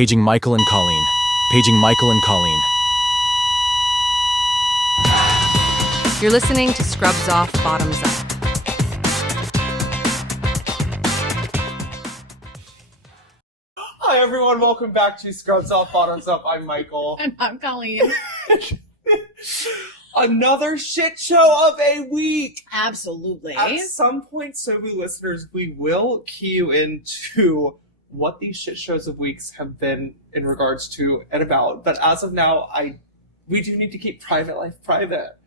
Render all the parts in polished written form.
Paging Michael and Colleen. Paging Michael and Colleen. You're listening to Scrubs Off, Bottoms Up. Hi everyone, welcome back to Scrubs Off, Bottoms Up. I'm Michael. And I'm Colleen. Another shit show of a week! Absolutely. At some point, Sobu listeners, we will key you into what these shit shows of weeks have been in regards to and about. But as of now, we do need to keep private life private.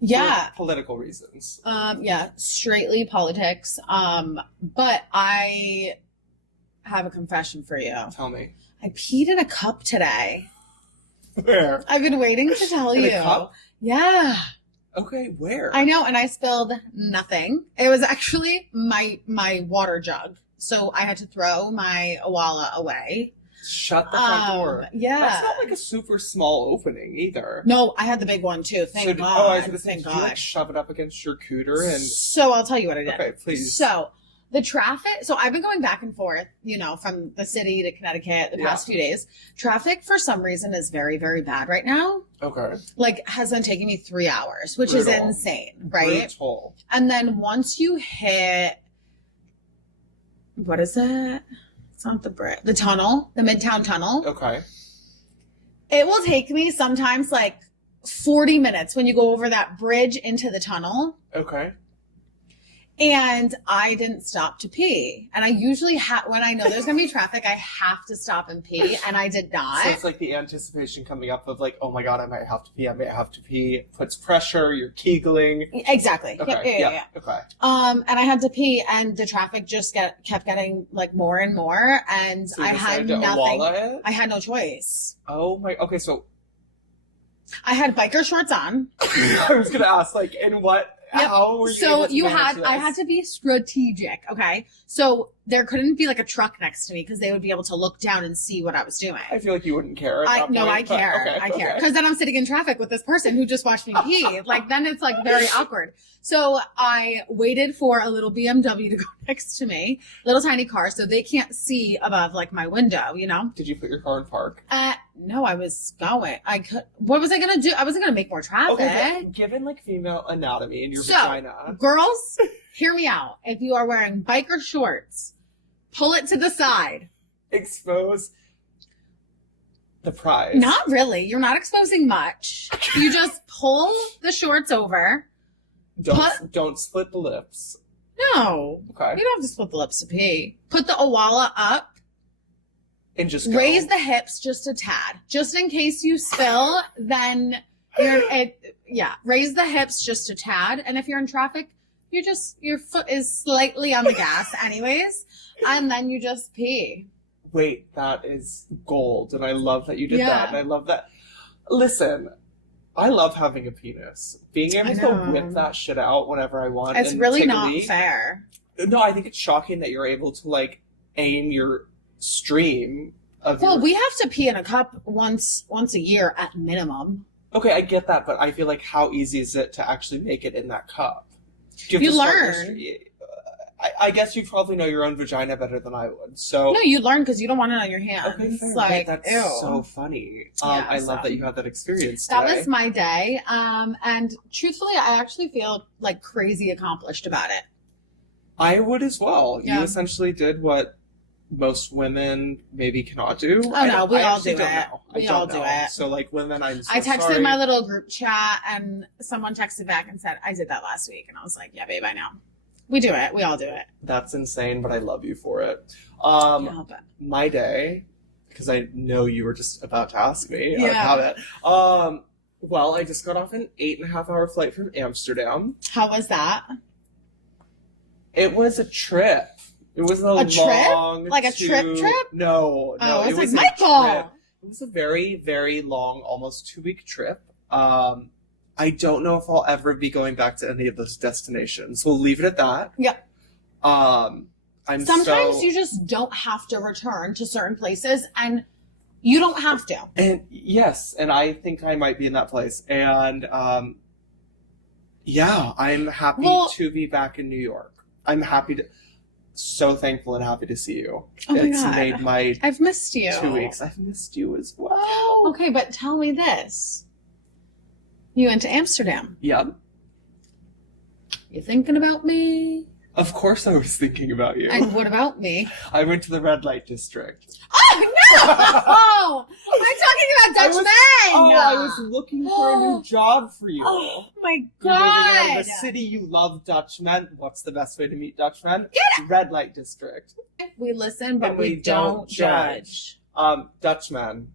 Yeah. For political reasons. Yeah, straightly politics. But I have a confession for you. Tell me. I peed in a cup today. Where? I've been waiting to tell In you. a cup? Yeah. Okay, where? I know, and I spilled nothing. It was actually my water jug. So I had to throw my Awala away. Shut the front door. Yeah. That's not like a super small opening either. No, I had the big one too. Thank God. I was going to say, Thank did you like God. shove it up against your cooter and... So I'll tell you what I did. Okay, please. So the traffic, so I've been going back and forth, from the city to Connecticut the past few days. Traffic for some reason is very, very bad right now. Okay. Like has been taking me 3 hours, which is insane, right? Brutal. And then once you hit, what is it? It's not the bridge, the tunnel, the Midtown Tunnel. Okay. It will take me sometimes like 40 minutes when you go over that bridge into the tunnel. Okay. And I didn't stop to pee. And I usually when I know there's going to be traffic, I have to stop and pee. And I did not. So it's like the anticipation coming up of like, oh my God, I might have to pee. Puts pressure, you're kegling. Exactly. Okay. Yeah. Okay. And I had to pee and the traffic just kept getting like more and more. And So I had nothing. I had no choice. Oh my, okay, so. I had biker shorts on. I was going to ask, like, in what, Yep. how were you So able to manage I this? had to be strategic. Okay. So there couldn't be like a truck next to me because they would be able to look down and see what I was doing. I feel like you wouldn't care at that point, I but care. okay, I care. okay. Because then I'm sitting in traffic with this person who just watched me pee. Like, then it's like very awkward. So I waited for a little BMW to go next to me, little tiny car, so they can't see above like my window, Did you put your car in park? No, I was going. What was I going to do? I wasn't going to make more traffic. Okay, given like female anatomy in your vagina. Girls, hear me out. If you are wearing biker shorts, pull it to the side. Expose the prize. Not really. You're not exposing much. You just pull the shorts over. Don't split the lips. No. Okay. You don't have to split the lips to pee. Put the Awala up. And just go. Raise the hips just a tad. Just in case you spill, then raise the hips just a tad. And if you're in traffic, your foot is slightly on the gas anyways. And then you just pee. Wait, that is gold. And I love that you did Yeah. that. And I love that. Listen, I love having a penis. Being able to whip that shit out whenever I want. It's and really take a not leak. fair. No, I think it's shocking that you're able to like aim your stream of Well, your... we have to pee in a cup once a year at minimum. Okay, I get that, but I feel like how easy is it to actually make it in that cup? Do have You to start learn. I guess you probably know your own vagina better than I would. So No, you learn because you don't want it on your hands. okay, fair. Like, That's ew. so funny. Yeah, I love that you had that experience That today. was my day. And truthfully, I actually feel like crazy accomplished about it. I would as well. Yeah. You essentially did what most women maybe cannot do. Oh, no, we all do it. I We all don't do know. it. So like women, I'm so I texted sorry. my little group chat and someone texted back and said, I did that last week. And I was like, yeah, babe, I know. We do it. We all do it. That's insane, but I love you for it. Can't help it. My day, because I know you were just about to ask me. Yeah. How it. Well, I just got off an 8.5-hour flight from Amsterdam. How was that? It was a trip. It was a trip? long Like a trip? No. Oh, it it's was like, a Michael! trip. It was a very, very long, almost 2-week trip. I don't know if I'll ever be going back to any of those destinations. We'll leave it at that. Yep. Sometimes so... you just don't have to return to certain places, and you don't have to. And yes, and I think I might be in that place. And yeah, I'm happy to be back in New York. I'm happy to. so thankful and happy to see you. Oh my It's God. made my I've missed you. 2 weeks. I've missed you as well. Okay, but tell me this. You went to Amsterdam. Yep. You thinking about me? Of course I was thinking about you. And what about me? I went to the red light district. Oh, no! I'm talking about Dutch men! I was looking for a new job for you. Oh, my You're moving out God. of the city, you love Dutchmen. What's the best way to meet Dutchmen? Red light district. We listen, but And we we don't don't judge. Dutchman.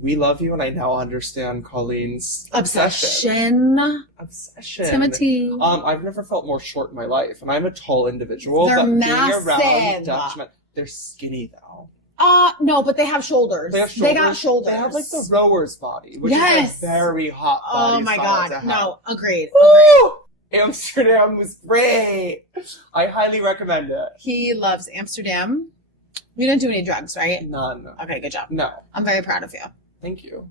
We love you, and I now understand Colleen's Obsession. Obsession. Timothy. I've never felt more short in my life, and I'm a tall individual. They're but being massive. around Dutchmen, they're skinny though. No, but they have shoulders. They have shoulders. They got shoulders. They have like the rower's body, which Yes. is a very hot body. Oh my style God. to have. No, agreed. Woo! Amsterdam was great. I highly recommend it. He loves Amsterdam. You didn't do any drugs, right? None. Okay, good job. No. I'm very proud of you. Thank you.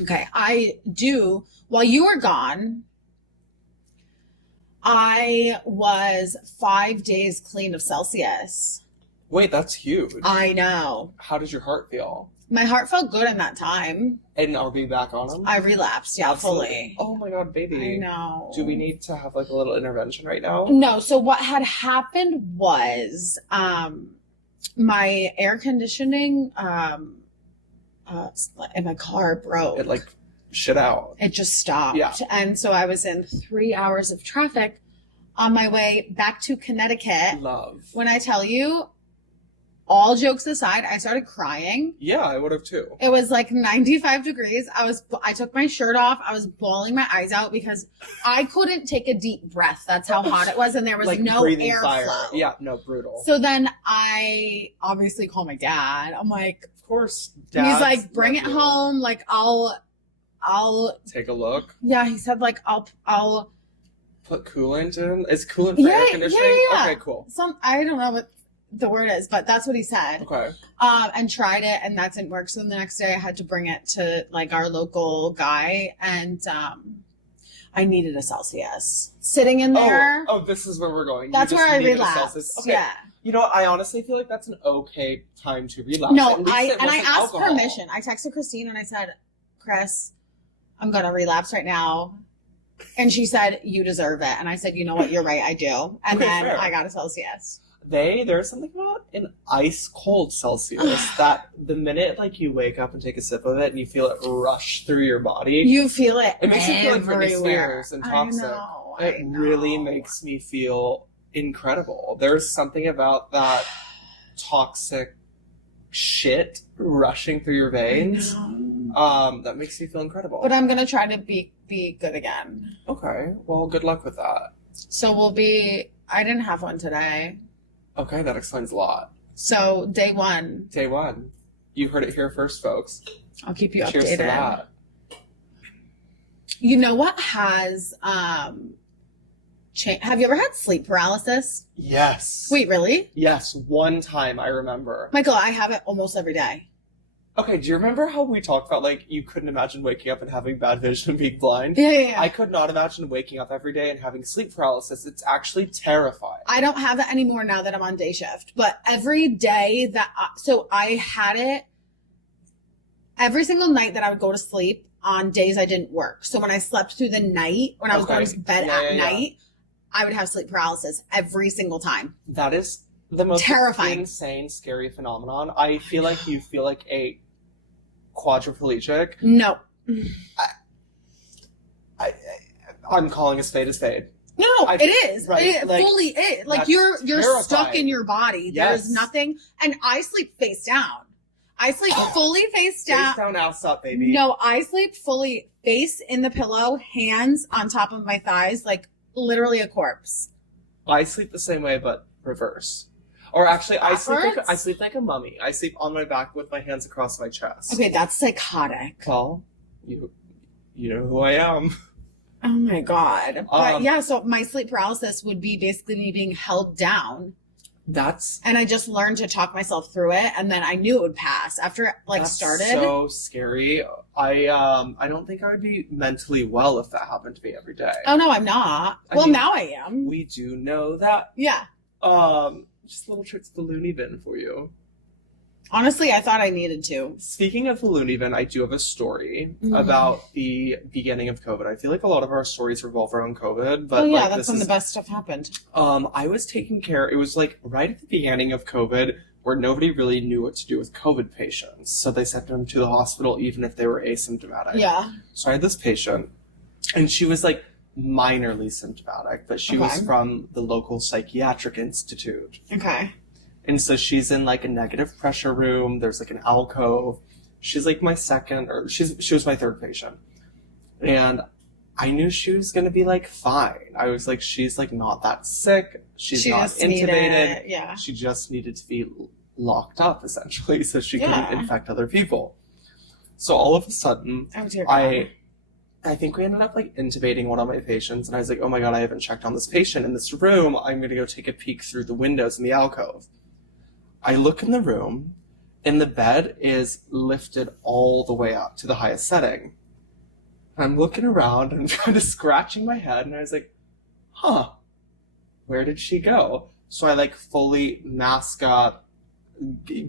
Okay, I do. While you were gone, I was 5 days clean of Celsius. Wait, that's huge. I know. How did your heart feel? My heart felt good in that time. And are we back on them? I relapsed, yeah, fully. Oh my God, baby. I know. Do we need to have like a little intervention right now? No, so what had happened was my air conditioning in my car broke. It like shit out. It just stopped. Yeah. And so I was in 3 hours of traffic on my way back to Connecticut. Love. When I tell you, all jokes aside, I started crying. Yeah, I would have too. It was like 95 degrees. I took my shirt off. I was bawling my eyes out because I couldn't take a deep breath. That's how hot it was. And there was Like no breathing fire. airflow. Yeah, no, brutal. So then I obviously call my dad. I'm like, Of course, he's Dad's like, bring it nephew. home. Like, I'll, Take a look. yeah, he said like, I'll, Put coolant in. Is coolant for Yeah, air yeah, conditioning? yeah. Okay, cool. I don't know what the word is, but that's what he said. Okay. And tried it, and that didn't work. So the next day I had to bring it to like our local guy, and I needed a Celsius. Sitting in there. Oh, this is where we're going. That's You where just I needed a relapsed. Celsius. Okay. Yeah. You know what? I honestly feel like that's an okay time to relapse. No, At least I it wasn't asked alcohol. permission. I texted Christine and I said, Chris, I'm gonna relapse right now. And she said, you deserve it. And I said, you know what, you're right, I do. And Okay, then fair. I got a Celsius. There's something about an ice cold Celsius that the minute like you wake up and take a sip of it and you feel it rush through your body, You feel it. it makes you feel like Britney everywhere. Spears and toxic. I know. It really makes me feel incredible. There's something about that toxic shit rushing through your veins that makes me feel incredible. But I'm gonna try to be good again. Okay, well, good luck with that. So I didn't have one today. Okay, that explains a lot. So day one, Day one. You heard it here first, folks. I'll keep you Cheers updated. to that. You know what has have you ever had sleep paralysis? Yes. Wait, really? Yes, one time I remember. Michael, I have it almost every day. Okay, do you remember how we talked about, like, you couldn't imagine waking up and having bad vision and being blind? Yeah. I could not imagine waking up every day and having sleep paralysis. It's actually terrifying. I don't have that anymore now that I'm on day shift. But every day so I had it every single night that I would go to sleep on days I didn't work. So when I slept through the night, when I was going to bed at night, I would have sleep paralysis every single time. That is the most terrifying, insane, scary phenomenon. I feel like you feel like a quadriplegic. No. I'm calling a spade a spade. No, it is. Right, It like, fully is. Like that's you're terrifying. stuck in your body. Yes. There's nothing. And I sleep face down. I sleep fully face down. Face down, ass up, baby. No, I sleep fully face in the pillow, hands on top of my thighs, like literally a corpse. I sleep the same way, but reverse. Or actually, I Backwards? sleep like a mummy. I sleep on my back with my hands across my chest. Okay, that's psychotic. Well, you know who I am. Oh my God. But yeah, so my sleep paralysis would be basically me being held down. And I just learned to talk myself through it, and then I knew it would pass after it started. So scary. I don't think I would be mentally well if that happened to me every day. Oh no, I'm not. Now I am. We do know that. Yeah. Just a little trip to the loony bin for you. Honestly, I thought I needed to. Speaking of the loony bin, I do have a story about the beginning of COVID. I feel like a lot of our stories revolve around COVID, but That's when the best stuff happened. I was taking care. It was like right at the beginning of COVID, where nobody really knew what to do with COVID patients, so they sent them to the hospital even if they were asymptomatic. Yeah. So I had this patient, and she was like minorly symptomatic, but she was from the local psychiatric institute. Okay. And so she's in like a negative pressure room. There's like an alcove. She's like my she was my third patient. And I knew she was going to be like fine. I was like, she's like not that sick. She's not intubated. Yeah. She just needed to be locked up essentially so she couldn't infect other people. So all of a sudden, I think we ended up like intubating one of my patients, and I was like, oh my God, I haven't checked on this patient in this room. I'm going to go take a peek through the windows in the alcove. I look in the room, and the bed is lifted all the way up to the highest setting. I'm looking around, and I'm kind of scratching my head, and I was like, huh, where did she go? So I like fully mask up,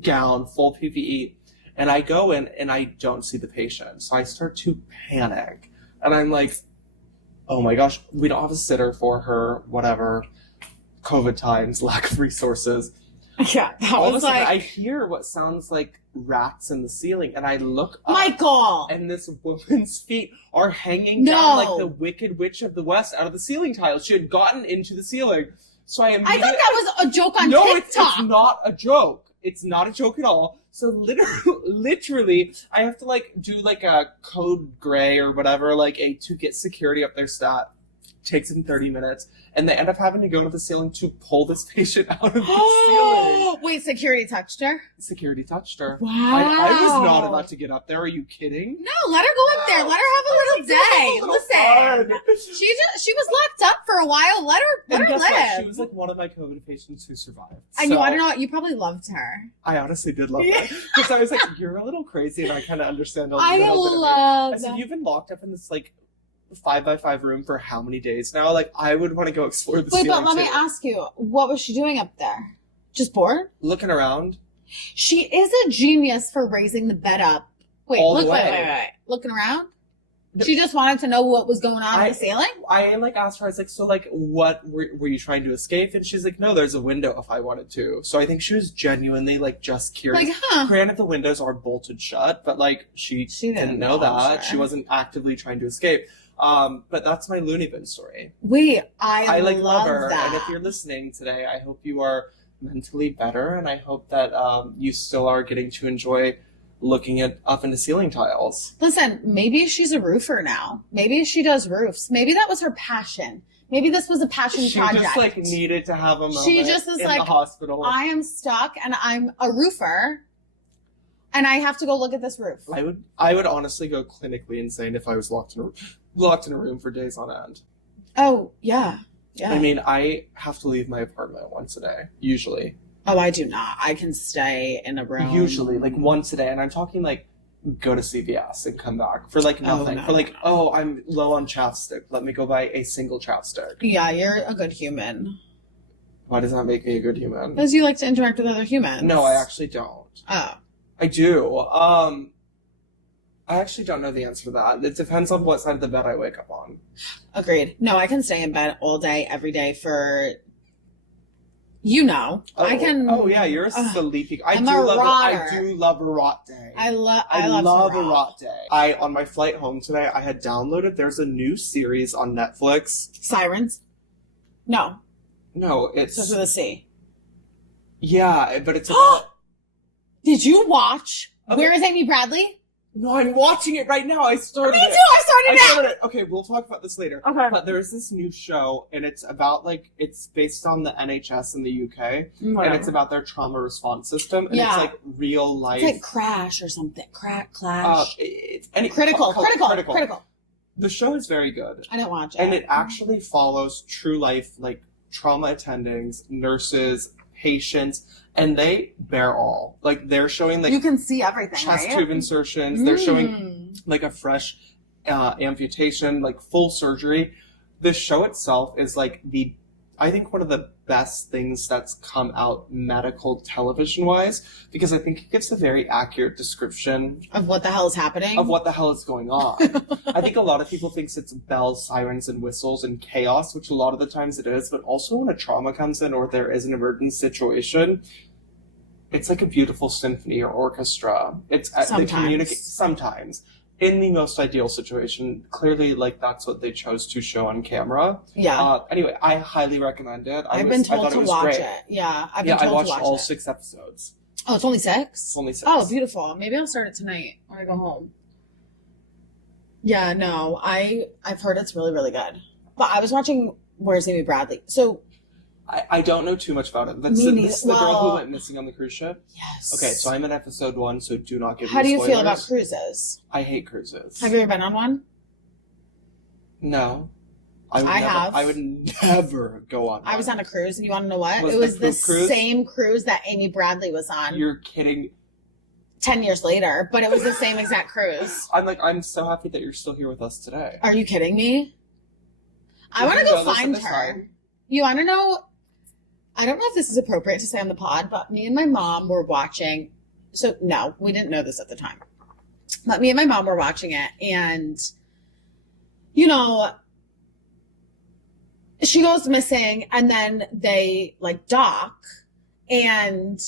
gown, full PPE, and I go in, and I don't see the patient. So I start to panic, and I'm like, oh my gosh, we don't have a sitter for her, whatever, COVID times, lack of resources. Yeah, that all was of a sudden, like... I hear what sounds like rats in the ceiling, and I look up, Michael! and this woman's feet are hanging down like the Wicked Witch of the West out of the ceiling tiles. She had gotten into the ceiling. So I thought that was a joke on TikTok. No, it's not a joke. It's not a joke at all. So literally, I have to like do like a code gray or whatever, like to get security up their stat. Takes them 30 minutes, and they end up having to go to the ceiling to pull this patient out of the ceiling. Wait, security touched her? Security touched her. Wow. I was not allowed to get up there. Are you kidding? No, let her go up there. Let her have a little day. Listen, Fun. she was locked up for a while. Let her What? live. She was like one of my COVID patients who survived. And you want to know? You probably loved her. I honestly did love her because I was like, "You're a little crazy," and I kind of understand a little I bit of it. love. I said, "You've been locked up in this like 5x5 room for how many days now? Like, I would want to go explore the Wait, ceiling but let me ask you, what was she doing up there? Just bored? Looking around. She is a genius for raising the bed up. Wait, wait. Looking around? She just wanted to know what was going on in the ceiling? I like asked her, I was like, so like, what were you trying to escape? And she's like, no, there's a window if I wanted to. So I think she was genuinely like just curious. Like, Granted, the windows are bolted shut, but like she didn't know that. She wasn't actively trying to escape. But that's my loony bin story. Wait, I like love her. that. And if you're listening today, I hope you are mentally better, and I hope that you still are getting to enjoy looking up into ceiling tiles. Listen, maybe she's a roofer now. Maybe she does roofs. Maybe that was her passion. Maybe this was a passion project. She just like needed to have a moment she just was in like, the hospital. I am stuck and I'm a roofer and I have to go look at this roof. I would honestly go clinically insane if I was locked in a room for days on end. Oh, yeah. Yeah. I mean, I have to leave my apartment once a day, usually. Oh, I do not. I can stay in a room. Usually, like once a day. And I'm talking like go to CVS and come back for like nothing. I'm low on chapstick. Let me go buy a single chapstick. Yeah, you're a good human. Why does that make me a good human? Because you like to interact with other humans. No, I actually don't. Oh. I do. I actually don't know the answer to that. It depends on what side of the bed I wake up on. Agreed. No, I can stay in bed all day, every day for, I can. Oh yeah, you're a sleepy. I do love a rot day. I love a rot day. On my flight home today, I had downloaded. There's a new series on Netflix. Sirens. No, it's just with a C. Yeah, but it's. About... Did you watch? Okay. Where is Amy Bradley? No, I'm watching it right now. I started Me too, I started it. Okay, we'll talk about this later. Okay. But there's this new show, and it's about, it's based on the NHS in the UK, and it's about their trauma response system, and it's, like, real life. It's like Crash or something. Clash. Critical. Critical. The show is very good. I didn't watch it. And it actually follows true life, like, trauma attendings, nurses, patients, and they bear all. Like, they're showing, like... You can see everything, chest tube insertions. They're showing, like, a fresh amputation, like, full surgery. The show itself is, like, I think one of the best things that's come out medical television wise, because I think it gives a very accurate description Of what the hell is happening? of what the hell is going on. I think a lot of people think it's bells, sirens, and whistles and chaos, which a lot of the times it is, but also when a trauma comes in or there is an emergent situation, it's like a beautiful symphony or orchestra. It's Sometimes. sometimes. In the most ideal situation, clearly, like, that's what they chose to show on camera. Yeah. Anyway, I highly recommend it. I've been told to watch great. it. Yeah, I've been Yeah, I told watched to watch all it. 6 episodes. Oh, it's only 6? It's only 6. Oh, beautiful. Maybe I'll start it tonight when I go home. Yeah, no, I've heard it's really, really good. But I was watching Where's Amy Bradley? So I don't know too much about it. This is the girl who went missing on the cruise ship? yes. Okay, so I'm in episode 1, so do not give me How do you spoilers. feel about cruises? I hate cruises. Have you ever been on one? No. I have. I would never go on I was one. on a cruise, and you want to know what? Was It the was the poop cruise? same cruise that Amy Bradley was on You're kidding. 10 years later, but it was the same exact cruise. I'm so happy that you're still here with us today. Are you kidding me? I Did want to you go know this find at the her. time? You want to know? I don't know if this is appropriate to say on the pod, but me and my mom were watching. So, no, we didn't know this at the time. But me and my mom were watching it, and, you know, she goes missing, and then they, like, dock. And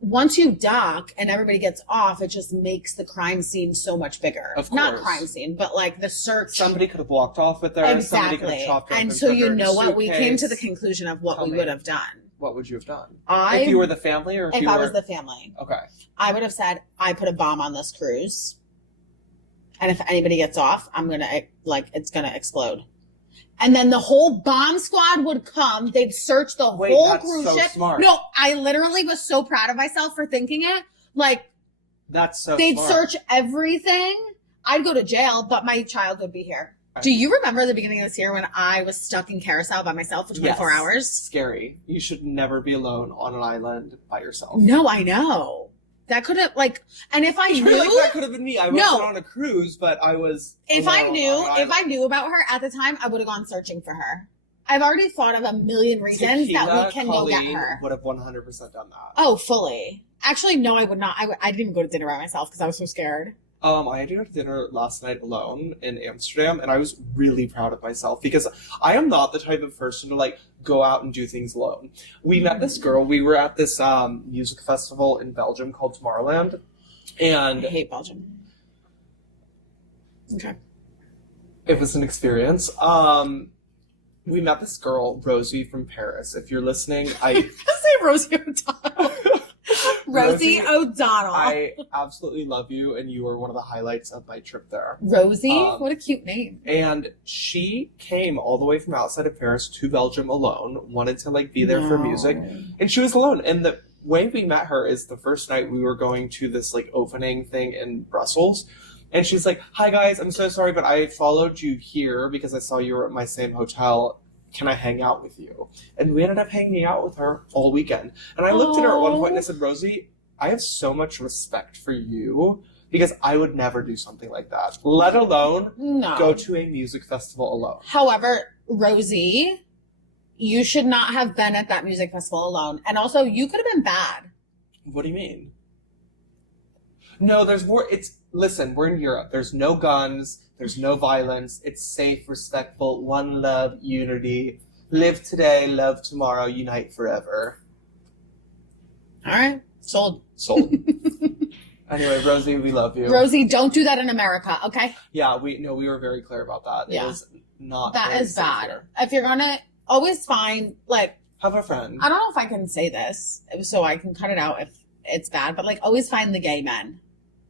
once you dock and everybody gets off, it just makes the crime scene so much bigger. Of Not course. crime scene, but, like, the search. Somebody could have walked off with her. Somebody could Exactly. have chopped her up And and so put you her in a know what? We came to the suitcase. conclusion of what Tell we me. would have done. What would you have done? I, If you were the family or if you I were... was the family, Okay. I would have said, I put a bomb on this cruise. And if anybody gets off, I'm going to, like, it's going to explode. And then the whole bomb squad would come. They'd search the Wait, whole that's cruise so ship. smart. No, I literally was so proud of myself for thinking it. Like, That's so they'd smart. search everything. I'd go to jail, but my child would be here. Do you remember the beginning of this year when I was stuck in Carousel by myself for 24 Yes. hours? Scary. You should never be alone on an island by yourself. No, I know. That could have, like, and if I You're knew, like, that could have been me. I wasn't No. on a cruise, but I was. if I alone knew, on an if I island. knew about her at the time, I would have gone searching for her. I've already thought of a million reasons that Tequila we can go get Colleen her. would have 100% done that. Oh, fully. Actually, no, I would not. I didn't even go to dinner by myself because I was so scared. I had to go to dinner last night alone in Amsterdam, and I was really proud of myself because I am not the type of person to like go out and do things alone. We met this girl. We were at this music festival in Belgium called Tomorrowland, I and hate Belgium. Okay. it was an experience. We met this girl, Rosie from Paris. If you're listening, I was gonna say Rosie O'Donnell. Rosie O'Donnell. I absolutely love you, and you were one of the highlights of my trip there. Rosie? Um, What a cute name. And she came all the way from outside of Paris to Belgium alone, wanted to like be there for music, and she was alone. And the way we met her is the first night we were going to this like opening thing in Brussels. And she's like, "Hi guys, I'm so sorry, but I followed you here because I saw you were at my same hotel. Can I hang out with you?" And we ended up hanging out with her all weekend. And I looked at her at one point and I said, "Rosie, I have so much respect for you because I would never do something like that, let alone No. go to a music festival alone." However, Rosie, you should not have been at that music festival alone. And also, you could have been bad. What do you mean? No, there's more. Listen, we're in Europe. There's no guns. There's no violence. It's safe, respectful, one love, unity. Live today, love tomorrow, unite forever. All right. Sold. Sold. Anyway, Rosie, we love you. Rosie, don't do that in America, okay? Yeah, we were very clear about that. Yeah. It is not That very is safe bad. here. If you're gonna, always find, like, Have a friend. I don't know if I can say this, so I can cut it out if it's bad, but, like, always find the gay men.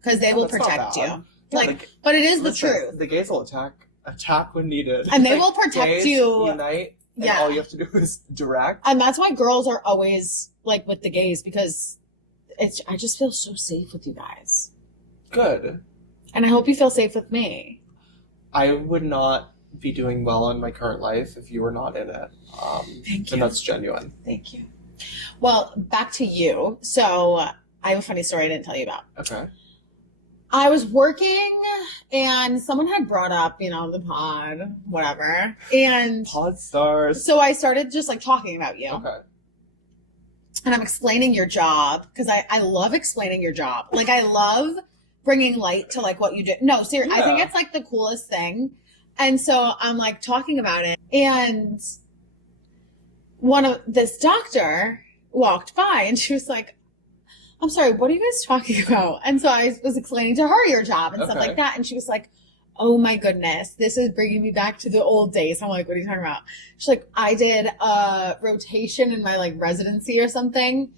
Because they will That's not protect bad. you. Yeah, Like, but it is the listen, truth. The gays will attack when needed. And they Like, will protect gays you. Unite. And Yeah. all you have to do is direct. And that's why girls are always, like, with the gays, because I just feel so safe with you guys. Good. And I hope you feel safe with me. I would not be doing well in my current life if you were not in it. Thank And you. that's genuine. Thank you. Well, back to you. So I have a funny story I didn't tell you about. Okay. I was working and someone had brought up, the pod, whatever. And Pod stars. so I started just like talking about you. Okay. And I'm explaining your job because I love explaining your job. Like, I love bringing light to like what you do. No, seriously, I think it's like the coolest thing. And so I'm like talking about it. And this doctor walked by and she was like, I'm sorry, what are you guys talking about? And so I was explaining to her your job and stuff like that. And she was like, oh my goodness, this is bringing me back to the old days. I'm like, what are you talking about? She's like, I did a rotation in my like residency or something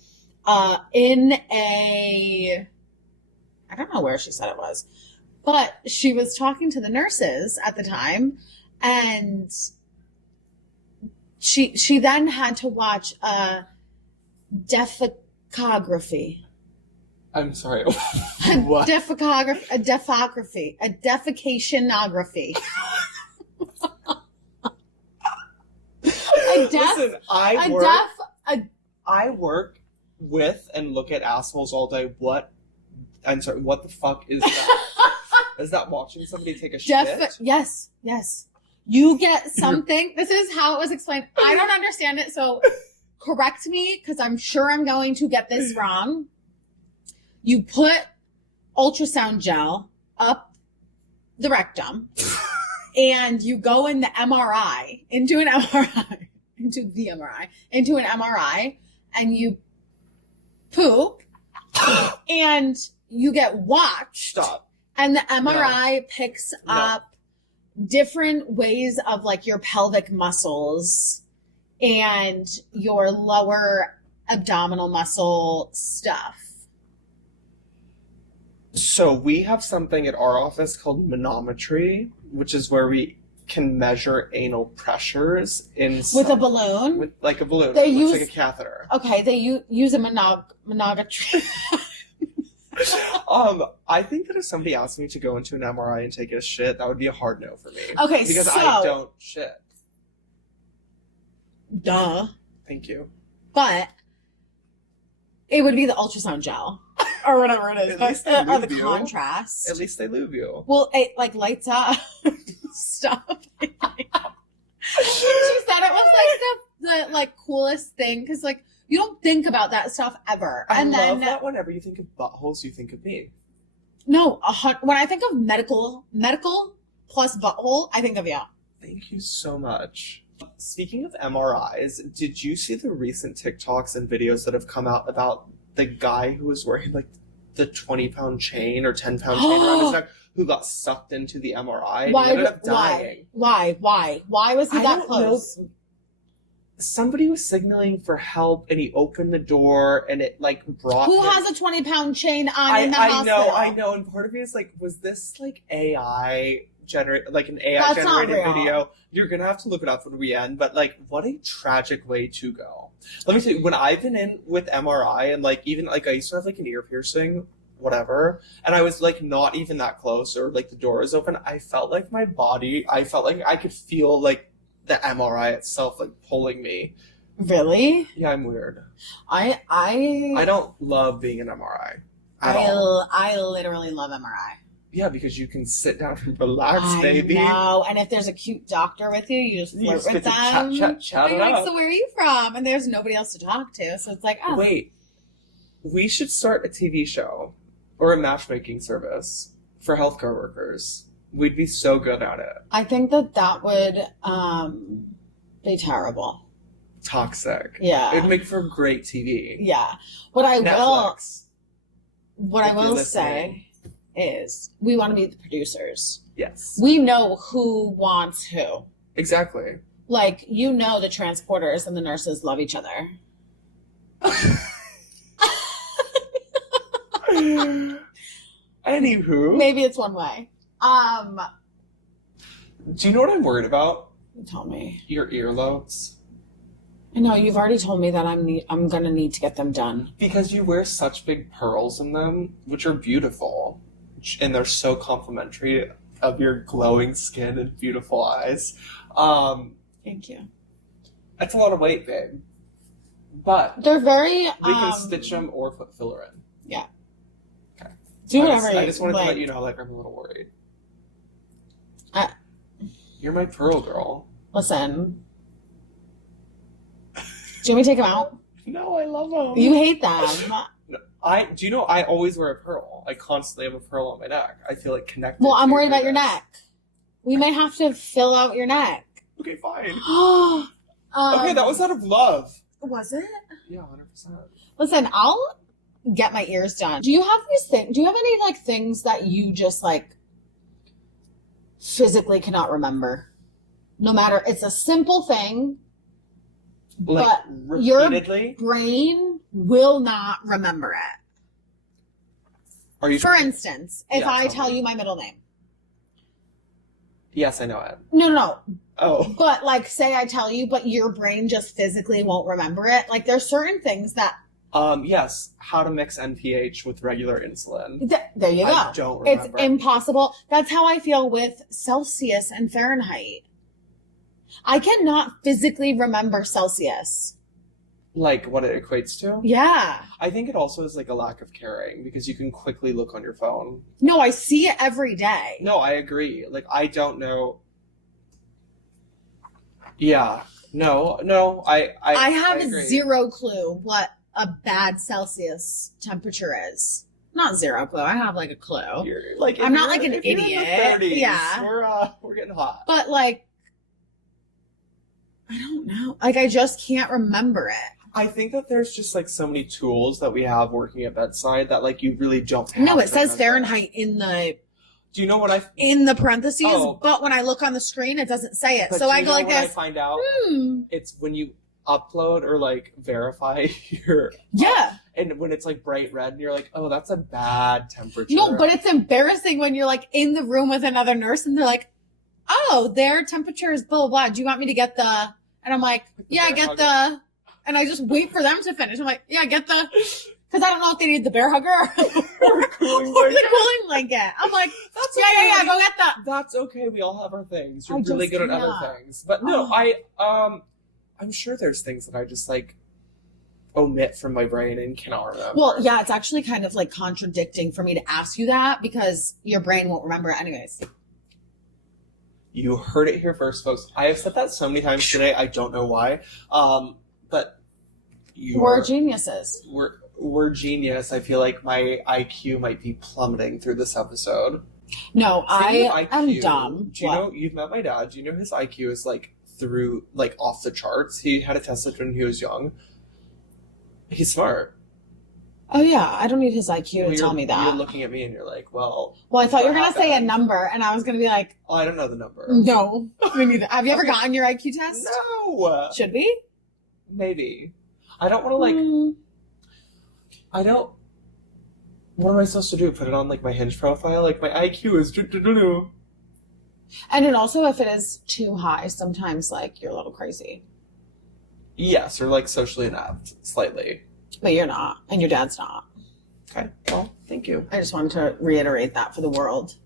in I don't know where she said it was, but she was talking to the nurses at the time, and she then had to watch a defecography. I'm sorry. What? A defecationography. Listen, I work with and look at assholes all day. I'm sorry, what the fuck is that? Is that watching somebody take a shit? Yes. You get something. This is how it was explained. I don't understand it, so correct me, because I'm sure I'm going to get this wrong. You put ultrasound gel up the rectum and you go in the MRI, into an MRI, and you poop and you get watched. Stop. And the MRI picks up different ways of like your pelvic muscles and your lower abdominal muscle stuff. So we have something at our office called manometry, which is where we can measure anal pressers with a balloon. With like a balloon. They looks use like a catheter. Okay, they use a monometry. I think that if somebody asked me to go into an MRI and take a shit, that would be a hard no for me. Okay, because so I don't shit. Duh. Thank you. But it would be the ultrasound gel. Or whatever it is. At least they or lube the you. contrast. At least they lube you. Well, it like lights up. Stop. She said it was like the like coolest thing because like you don't think about that stuff ever. I and love then that whenever you think of buttholes, you think of me. No, when I think of medical plus butthole, I think of you. Thank you so much. Speaking of MRIs, did you see the recent TikToks and videos that have come out about the guy who was wearing like the 20-pound chain or 10-pound chain around his neck who got sucked into the MRI? Why? He ended up dying. Why was he that close? Know. Somebody was signaling for help and he opened the door and it like brought Who him. has a 20-pound chain on in the hospital? I know. And part of me is like, was this like AI like an AI That's generated not real. video? You're gonna have to look it up when we end, but like what a tragic way to go. Let me tell you, when I've been in with MRI and like even like I used to have like an ear piercing, whatever, and I was like not even that close or like the door was open, I felt like I could feel like the MRI itself like pulling me. Really? Yeah, I'm weird. I don't love being an MRI. I literally love MRI. Yeah, because you can sit down and relax, baby. I know. And if there's a cute doctor with you, you just flirt with them. Chat You're it like, up. so where are you from? And there's nobody else to talk to. So it's like, oh. Wait, we should start a TV show or a matchmaking service for healthcare workers. We'd be so good at it. I think that would be terrible. Toxic. Yeah. It'd make for great TV. Yeah. What I Netflix. will say is we want to be the producers. Yes. We know who wants who. Exactly. Like, the transporters and the nurses love each other. Anywho. Maybe it's one way. Do you know what I'm worried about? You tell me. Your earlobes. I know, you've already told me that I'm going to need to get them done. Because you wear such big pearls in them, which are beautiful. And they're so complimentary of your glowing skin and beautiful eyes. Thank you. That's a lot of weight, babe. But they're very... we can stitch them or put filler in. Yeah. Okay. Do whatever I just wanted like, to let you know, like, I'm a little worried. Uh, You're my pearl girl. Listen. Do you want me to take them out? No, I love them. You hate them. Do you know I always wear a pearl? I constantly have a pearl on my neck. I feel like connected. Well, I'm to worried about your this. neck. We may have to fill out your neck. Okay, fine. Okay, that was out of love. Was it? Yeah, 100%. Listen, I'll get my ears done. Do you have these things? Do you have any like things that you just like physically cannot remember? No matter, it's a simple thing, Like, but repeatedly? your brain will not remember it. Are you For instance, if Yeah, I tell tell me. you my middle name. Yes, I know it. No. Oh. But like, say I tell you, but your brain just physically won't remember it. Like, there's certain things that. Yes. How to mix NPH with regular insulin. There you go. I don't It's remember. impossible. That's how I feel with Celsius and Fahrenheit. I cannot physically remember Celsius. Like what it equates to? Yeah. I think it also is like a lack of caring because you can quickly look on your phone. No, I see it every day. No, I agree. Like, I don't know. Yeah. No, I have agree. zero clue what a bad Celsius temperature is. Not zero clue. I have like a clue. You're, like, I'm if not like you're- an if you're in the idiot. 30s, Yeah. We're getting hot. But like, I don't know. Like, I just can't remember it. I think that there's just like so many tools that we have working at bedside that like you really don't have No, it to says remember. Fahrenheit in Do you know what I the parentheses, Oh. but when I look on the screen, it doesn't say it. but So do I you go know like when I this. find out Hmm. it's when you upload or like verify your Yeah. and when it's like bright red and you're like, oh, that's a bad temperature. No, but it's embarrassing when you're like in the room with another nurse and they're like, oh, their temperature is blah, blah, blah. Do you want me to get the, and I'm like, yeah, I get the, and I just wait for them to finish. I'm like, yeah, get the, because I don't know if they need the bear hugger or Or cooling the blanket. cooling blanket. I'm like, That's yeah, okay. go get that. That's okay. We all have our things. You're I really just good at other can't. things. But no, Oh. I'm sure there's things that I just like omit from my brain and cannot remember. Well, yeah, it's actually kind of like contradicting for me to ask you that because your brain won't remember it anyways. You heard it here first, folks. I have said that so many times today. I don't know why. But We're geniuses. we're genius. I feel like my IQ might be plummeting through this episode. No, Speaking of I'm IQ, dumb. Do you What? know you've met my dad? Do you know his IQ is like through like off the charts? He had a Tesla when he was young. He's smart. Oh yeah, I don't need his IQ to Well, tell me You're that. looking at me and you're like, well, Well, I thought you were what gonna say a happened? number, and I was gonna be like, Oh, I don't know the number. no, me neither. Have you ever Okay. gotten your IQ test? No, Should we? maybe. I don't want to like. Mm. I don't. What am I supposed to do? Put it on like my Hinge profile? Like my IQ is. And then also, if it is too high, sometimes like you're a little crazy, Yes, or like socially inept, slightly. but you're not, and your dad's not. Okay. Well, thank you. I just wanted to reiterate that for the world.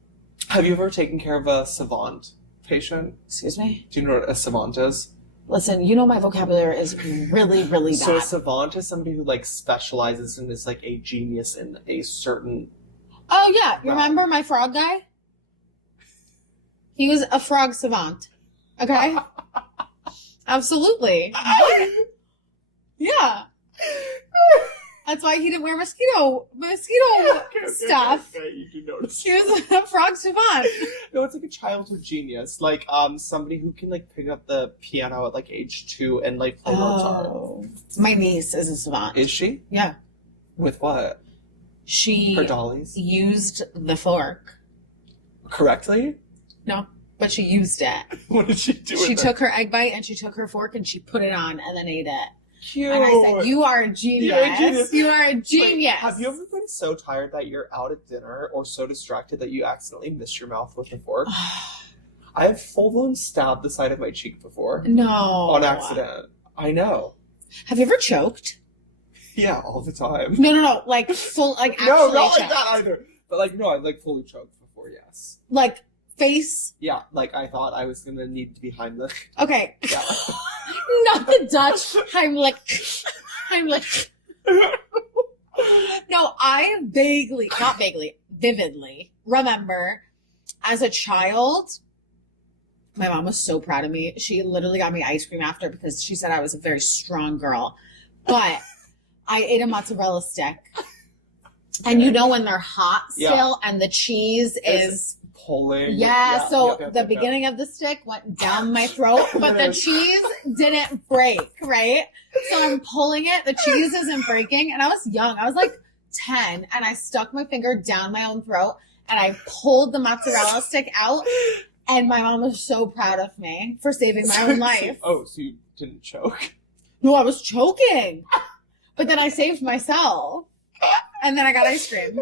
Have you ever taken care of a savant patient? Excuse me. Do you know what a savant is? Listen, you know my vocabulary is really, really bad. So a savant is somebody who like specializes and is like a genius in a certain. Oh yeah, you Wow. remember my frog guy? He was a frog savant. Okay. Absolutely. Yeah. That's why he didn't wear mosquito stuff. Okay, you do notice. He was a frog savant. No, it's like a childhood genius, like somebody who can like pick up the piano at like age 2 and like play Mozart. Oh. My niece is a savant. Is she? Yeah. With what? She Her dollies? used the fork. Correctly? No, but she used it. What did she do? She with took her egg bite and she took her fork and she put it on and then ate it. it? Cute. And I said, you are a genius. You're a genius. You are a Like, genius. have you ever been so tired that you're out at dinner or so distracted that you accidentally miss your mouth with a fork? I have full blown stabbed the side of my cheek before. No. On accident. I know. Have you ever choked? Yeah, all the time. No. Like full, like actually No, not like choked. that either. But like, no, I like fully choked before, yes. Like face. Yeah, like I thought I was gonna need to be Heimlich. Okay. Yeah. Not the Dutch Heimlich. No, I vaguely, not vaguely, vividly remember as a child, my mom was so proud of me. She literally got me ice cream after because she said I was a very strong girl. But I ate a mozzarella stick. And you know when they're hot still and the cheese is pulling. So the beginning of the stick went down my throat, but the cheese didn't break, right? So I'm pulling it. The cheese isn't breaking. And I was young. I was like 10 and I stuck my finger down my own throat and I pulled the mozzarella stick out. And my mom was so proud of me for saving my own life. So you didn't choke? No, I was choking. But then I saved myself. And then I got ice cream.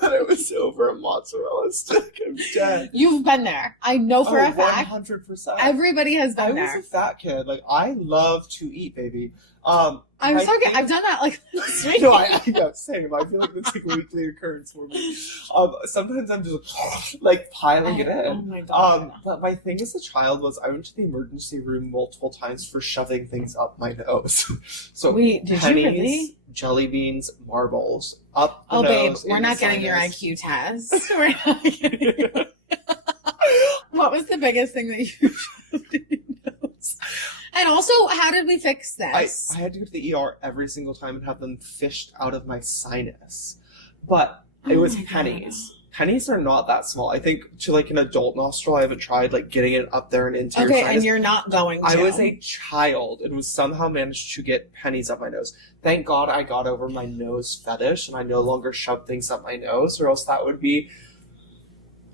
That it was over a mozzarella stick. I'm dead. You've been there. I know for a fact. 100%. Everybody has been there. I was a fat kid. Like, I love to eat, baby. I'm so good. I've done that like this week. No, I know, same. I feel like it's like a weekly occurrence for me. Sometimes I'm just like piling it in. Oh my God. But my thing as a child was I went to the emergency room multiple times for shoving things up my nose. So wait, did pennies, you really? Jelly beans, marbles, up the nose. Oh, babe, we're not getting your IQ test. We're not getting your... What was the biggest thing that you shoved in your nose? And also, how did we fix this? I had to go to the ER every single time and have them fished out of my sinus. But it was pennies. God. Pennies are not that small. I think to like an adult nostril, I haven't tried like getting it up there and into your sinus. Okay, and you're not going to. I was a child and was somehow managed to get pennies up my nose. Thank God I got over my nose fetish and I no longer shove things up my nose, or else that would be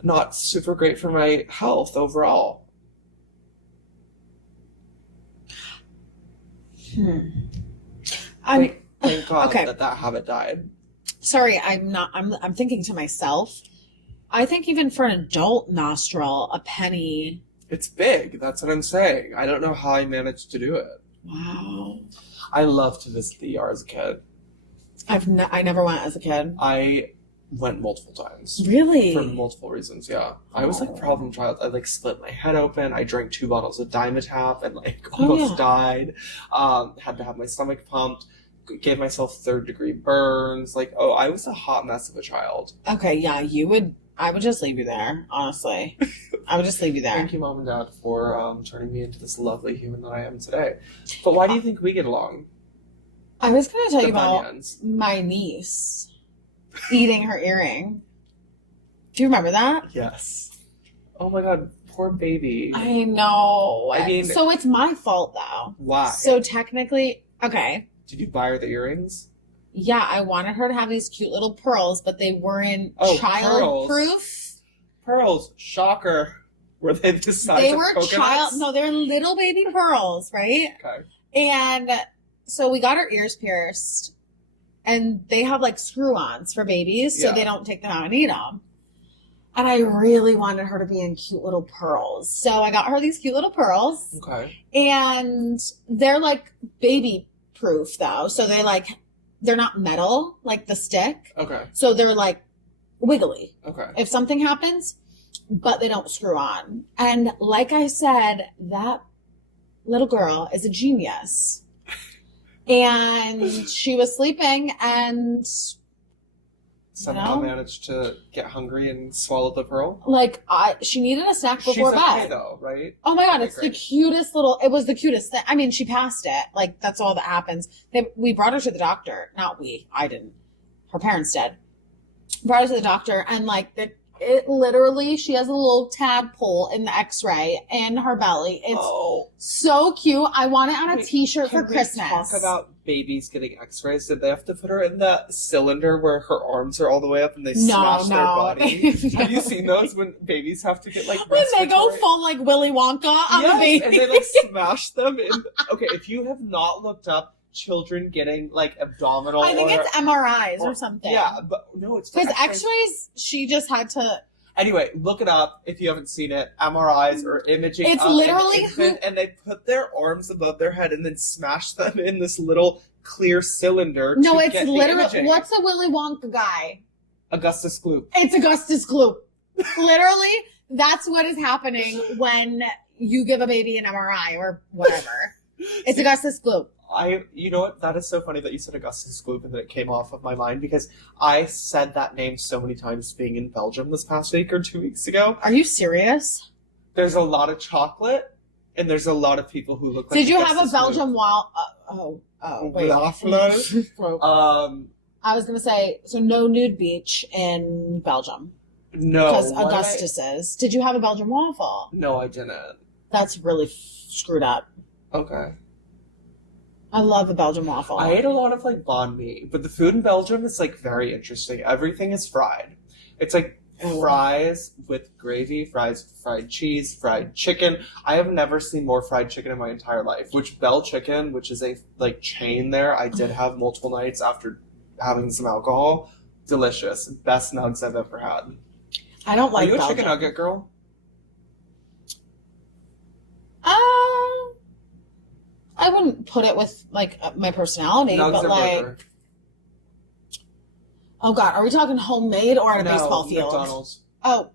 not super great for my health overall. Thank God that habit died. Sorry, I'm thinking to myself, I think even for an adult nostril, a penny. It's big. That's what I'm saying. I don't know how I managed to do it. Wow. I loved to visit the ER as a kid. I never went as a kid. I went multiple times. Really? For multiple reasons, yeah. I was like a problem child. I like split my head open. I drank 2 bottles of Dimetap and like almost died. Had to have my stomach pumped. Gave myself 3rd-degree burns. Like, I was a hot mess of a child. Okay, yeah, I would just leave you there, honestly. I would just leave you there. Thank you, Mom and Dad, for turning me into this lovely human that I am today. But why do you think we get along? I was going to tell you about my niece eating her earring. Do you remember that? Yes. Oh my God, poor baby. I know. I mean... So it's my fault, though. Why? So technically... Okay. Did you buy her the earrings? Yeah, I wanted her to have these cute little pearls, but they weren't child-proof. Pearls. Shocker. Were they the size of coconuts? No, they're little baby pearls, right? Okay. And so we got her ears pierced, and they have like screw-ons for babies, so they don't take them out and eat them. And I really wanted her to be in cute little pearls. So I got her these cute little pearls. Okay. And they're like baby-proof, though. So they're not metal, like the stick. Okay. So they're like wiggly. Okay. If something happens, but they don't screw on. And like I said, that little girl is a genius. And she was sleeping and somehow managed to get hungry and swallow the pearl. Like she needed a snack before bed. She's okay though, right? Oh my God, it's great. It was the cutest thing. I mean, she passed it. Like that's all that happens. We brought her to the doctor. Not we. I didn't. Her parents did. Brought her to the doctor and it literally, she has a little tadpole in the x-ray in her belly. It's so cute. I want it on a t-shirt for Christmas. Talk about babies getting x-rays. Did they have to put her in the cylinder where her arms are all the way up and they smash their body? Have you seen those when babies have to get when they go full like Willy Wonka on the baby? And they smash them in. Okay, if you have not looked up children getting abdominal. I think it's MRIs or something. Yeah, but no, it's because X-rays. She just had to. Anyway, look it up if you haven't seen it. MRIs or imaging. It's literally and they put their arms above their head and then smash them in this little clear cylinder. No, it's literally. What's a Willy Wonka guy? Augustus Gloop. It's Augustus Gloop. Literally, that's what is happening when you give a baby an MRI or whatever. It's Augustus Gloop. You know what? That is so funny that you said Augustus Gloop and that it came off of my mind because I said that name so many times being in Belgium this past week or 2 weeks ago. Are you serious? There's a lot of chocolate and there's a lot of people who look like Did you have a Augustus Belgium Gloop. wait. Waffles. I was going to say, so no nude beach in Belgium. No. Because Augustus is. Did you have a Belgian waffle? No, I didn't. That's really screwed up. Okay. I love a Belgian waffle. I ate a lot of like banh mi, but the food in Belgium is like very interesting. Everything is fried. It's like fries with gravy, fries with fried cheese, fried chicken. I have never seen more fried chicken in my entire life. Which Bell Chicken, which is a like chain there, I did have multiple nights after having some alcohol. Delicious. Best nugs I've ever had. I don't like Are you a Belgium. chicken nugget girl? I wouldn't put it with like my personality, Nugs but or like, burger? oh god, are we talking homemade or at a No, baseball field? McDonald's. Oh,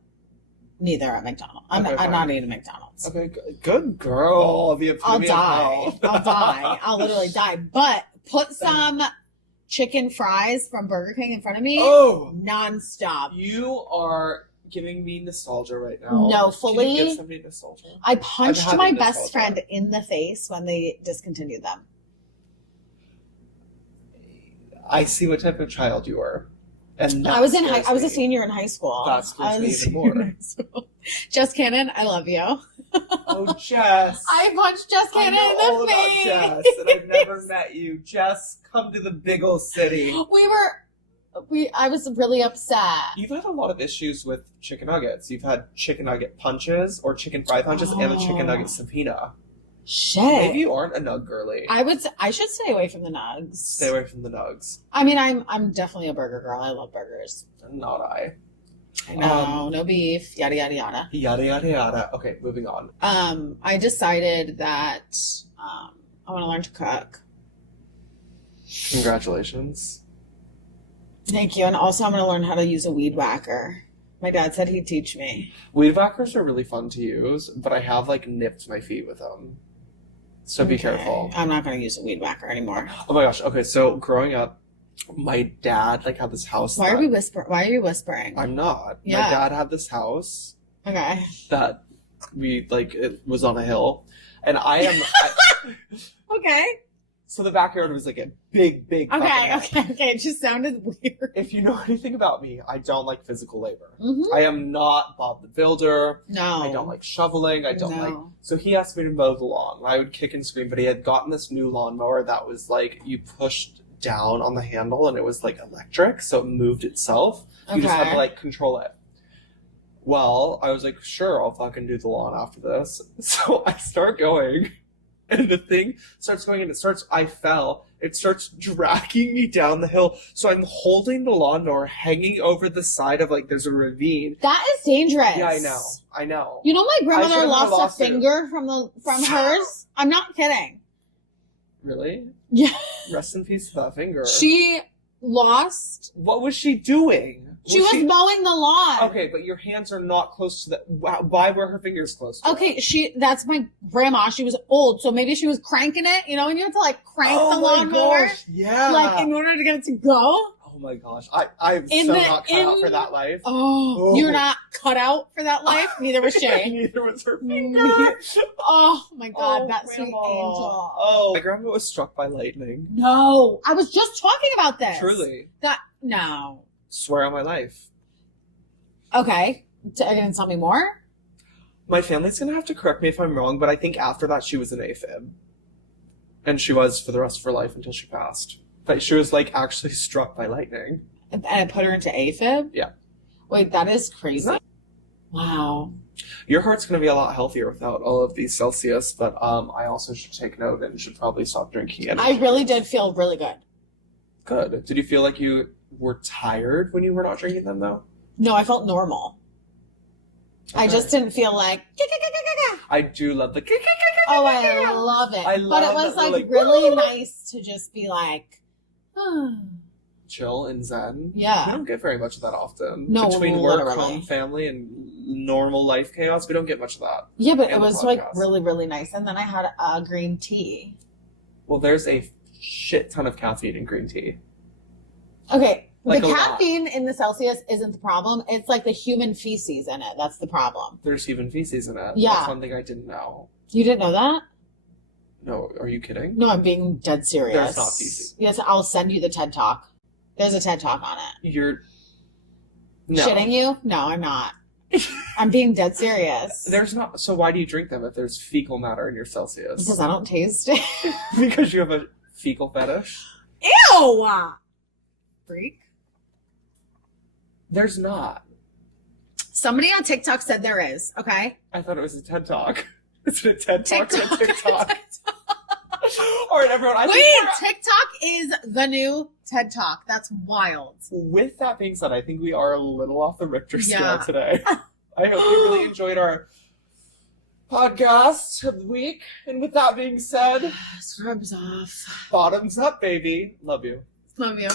neither at McDonald's. I'm Okay, fine. not eating McDonald's. Okay, good girl. The I'll epitome of die. health. I'll die. I'll literally die. But put some chicken fries from Burger King in front of me, Oh, nonstop. you are giving me nostalgia right now. No, Can fully. you give somebody nostalgia? I punched I'm my having best nostalgia. friend in the face when they discontinued them. I see what type of child you were. And I was that I was a scares me. senior in high school. That scares I was me a even senior more. in high school. Jess Cannon, I love you. Oh, Jess. I punched Jess I Cannon know all in the about face. Jess, and I've never met you. Jess, come to the big old city. I was really upset. You've had a lot of issues with chicken nuggets. You've had chicken nugget punches or chicken fry punches and the chicken nugget subpoena. Shit. Maybe you aren't a nug girly. I should stay away from the nugs. Stay away from the nugs. I mean, I'm definitely a burger girl. I love burgers. Not I. I know, no beef, yada yada yada. Yada, yada, yada. Okay, moving on. I decided that I want to learn to cook. Congratulations. Thank you, and also I'm going to learn how to use a weed whacker. My dad said he'd teach me. Weed whackers are really fun to use, but I have like nipped my feet with them. So be Okay. careful. I'm not going to use a weed whacker anymore. Oh my gosh. Okay, so growing up, my dad like had this house. Why are you whispering? I'm not. Yeah. My dad had this house Okay. that it was on a hill, and I am. Okay. So the backyard was like a big fucking house. Okay. It just sounded weird. If you know anything about me, I don't like physical labor. Mm-hmm. I am not Bob the Builder. No. I don't like shoveling. I don't No. like. So he asked me to mow the lawn. I would kick and scream, but he had gotten this new lawnmower that was like you pushed down on the handle and it was like electric, so it moved itself. You just had to like control it. Well, I was like, sure, I'll fucking do the lawn after this. So I start going, and the thing starts going, and I fell. It starts dragging me down the hill. So I'm holding the lawnmower hanging over the side of like, there's a ravine. That is dangerous. Yeah, I know. You know, my I grandmother should've lost a lost it. finger from hers. I'm not kidding. Really? Yeah. Rest in peace to that finger. She lost. What was she doing? She was mowing the lawn. Okay, but your hands are not close to that. Why were her fingers close to Okay, that's my grandma. She was old, so maybe she was cranking it. You know, when you have to like crank Oh the my lawnmower, gosh, yeah. like in order to get it to go. Oh my gosh, I'm In so the- not cut out for that life. Oh, Oh. you're not cut out for that life. Neither was she. Neither was her finger. Oh my god, Oh, that sweet Grandma. angel. Oh, my grandma was struck by lightning. No, I was just talking about this. Truly, No. swear on my life. Okay, are you gonna tell me more? My family's gonna have to correct me if I'm wrong, but I think after that she was an AFib, and she was for the rest of her life until she passed. But she was like actually struck by lightning. And I put her into AFib? Yeah. Wait, that is crazy. Wow. Your heart's going to be a lot healthier without all of these Celsius, but I also should take note and should probably stop drinking it. I really did feel really good. Good. Did you feel like you were tired when you were not drinking them, though? No, I felt normal. I Okay. just didn't feel like. I do love the... Oh, I love it. I but love it was that we're like like, really "Woo!" nice to just be like, chill and zen. Yeah. We don't get very much of that often. No, Between work, literally. home, family, and normal life chaos, we don't get much of that. Yeah, but And it the was like podcast. really, really nice. And then I had a green tea. Well, there's a shit ton of caffeine in green tea. Okay. Like the a lot. caffeine in the Celsius isn't the problem. It's like the human feces in it. That's the problem. There's human feces in it. Yeah. That's one thing I didn't know. You didn't know that? No, are you kidding? No, I'm being dead serious. There's not feces. Yes, I'll send you the TED Talk. There's a TED Talk on it. You're... No. Shitting you? No, I'm not. I'm being dead serious. There's not... So why do you drink them if there's fecal matter in your Celsius? Because I don't taste it. Because you have a fecal fetish? Ew! Freak. There's not. Somebody on TikTok said there is, okay? I thought it was a TED Talk. Is it a TED Talk or a TikTok. TikTok? All right, everyone. I think Wait, TikTok is the new TED Talk. That's wild. with that being said, I think we are a little off the Richter scale Yeah. today. I hope you really enjoyed our podcast of the week. And with that being said, Scrubs off. bottoms up, baby. Love you. Love you.